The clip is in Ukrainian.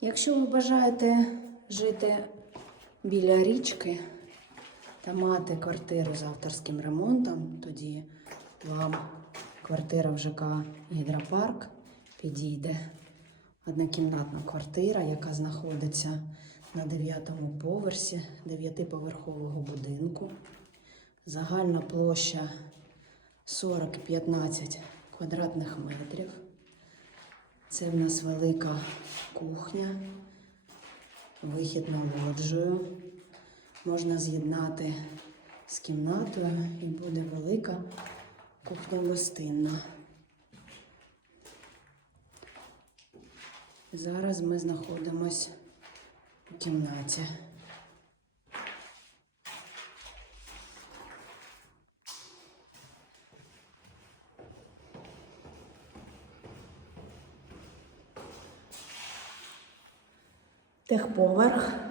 Якщо ви бажаєте жити біля річки та мати квартиру з авторським ремонтом, тоді вам квартира в ЖК Гідропарк підійде. Однокімнатна квартира, яка знаходиться на 9 поверсі 9-поверхового будинку. Загальна площа 40-15 квадратних метрів. Це в нас велика кухня, вихід на лоджію. Можна з'єднати з кімнатою і буде велика кухня-гостинна. Зараз ми знаходимось у кімнаті. Техповерх.